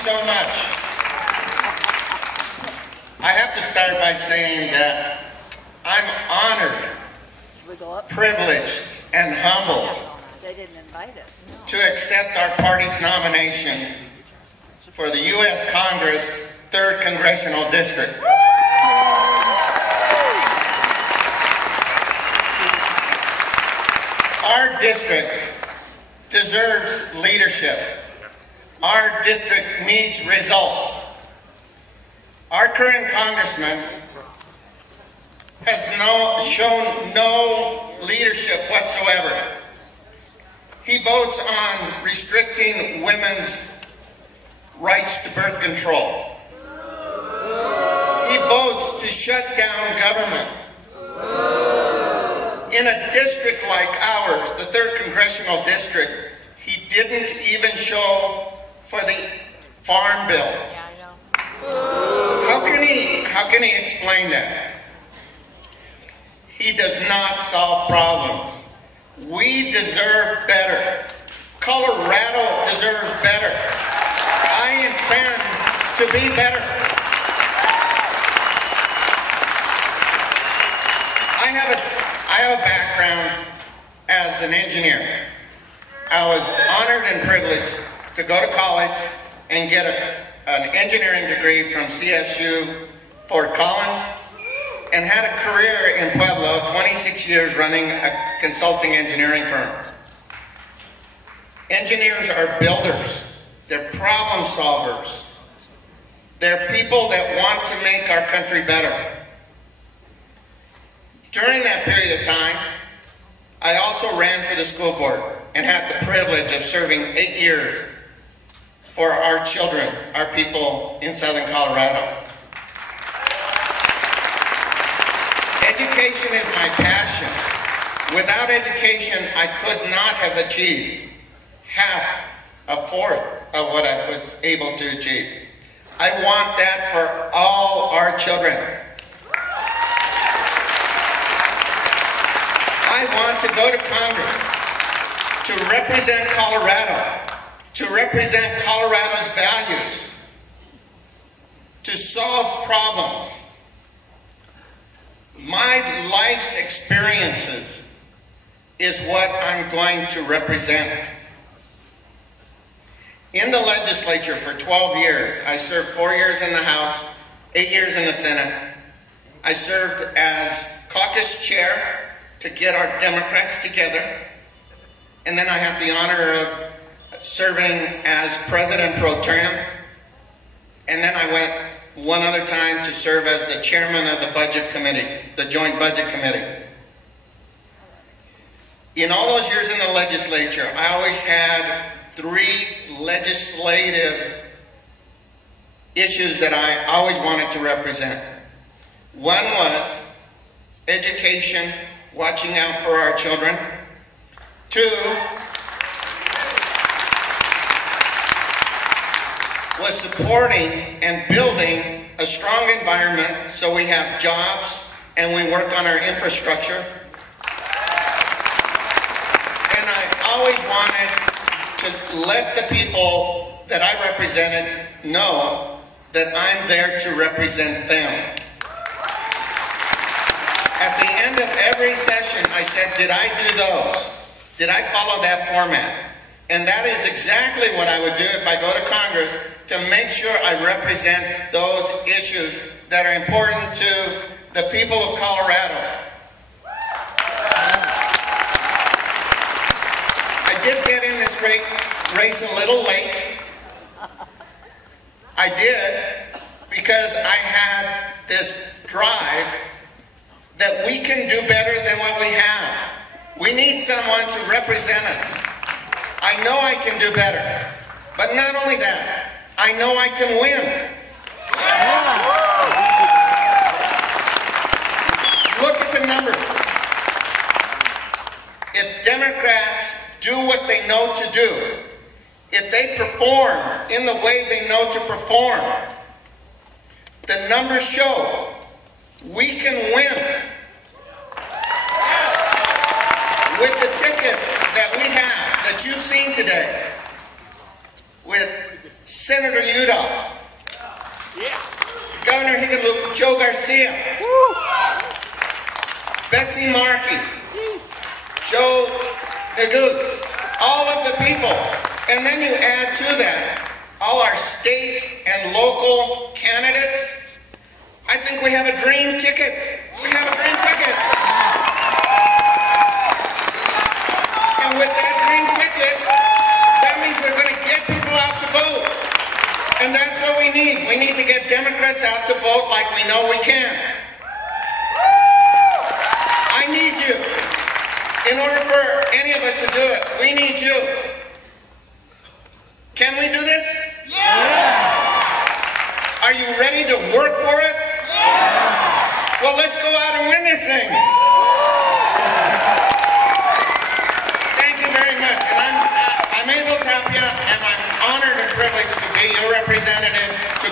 so much. I have to start by saying that I'm honored, privileged, and humbled to accept our party's nomination for the U.S. Congress 3rd Congressional District. Our district deserves leadership. Our district needs results. Our current congressman has shown no leadership whatsoever. He votes on restricting women's rights to birth control. He votes to shut down government. In a district like ours, the 3rd Congressional District, he didn't even show for the Farm Bill. How can he explain that? He does not solve problems. We deserve better. Colorado deserves better. I intend to be better. I have a background as an engineer. I was honored and privileged to go to college and get an engineering degree from CSU Fort Collins, and had a career in Pueblo, 26 years running a consulting engineering firm. Engineers are builders. They're problem solvers. They're people that want to make our country better. During that period of time, I also ran for the school board and had the privilege of serving 8 years for our children, our people in Southern Colorado. Education is my passion. Without education, I could not have achieved half, a fourth of what I was able to achieve. I want that for all our children. I want to go to Congress to represent Colorado, to represent Colorado's values, to solve problems. My life's experiences is what I'm going to represent. In the legislature for 12 years, I served 4 years in the House, 8 years in the Senate. I served as caucus chair to get our Democrats together. And then I had the honor of serving as President Pro Tem. And then I went one other time to serve as the chairman of the Budget Committee, the Joint Budget Committee. In all those years in the legislature, I always had 3 legislative issues that I always wanted to represent. One was education, watching out for our children. 2 was supporting and building a strong environment so we have jobs and we work on our infrastructure. And I always wanted to let the people that I represented know that I'm there to represent them. At the end of every session, I said, did I do those? Did I follow that format? And that is exactly what I would do if I go to Congress, to make sure I represent those issues that are important to the people of Colorado. I did get in this race a little late. I did, because I had this drive that we can do better than what we have. We need someone to represent us. I know I can do better, but not only that, I know I can win. Look at the numbers. If Democrats do what they know to do, if they perform in the way they know to perform, the numbers show we can win. With the ticket that we have, that you've seen today, with Senator Udall. Governor Hickenlooper, Joe Garcia. Betsy Markey. Joe Neguse. All of the people. And then you add to that all our state and local candidates. I think we have a dream ticket. We have a dream ticket. And with that dream ticket, that means we're going to get people out to vote. And that's what we need. We need to get Democrats out to vote like we know we can. I need you. In order for any of us to do it, we need you. Can we do this? Yeah! Are you ready to work for it? Yeah! Well, let's go out and win this thing. Thank you very much. And I'm Abel Tapia, and I'm honored and privileged to be your representative to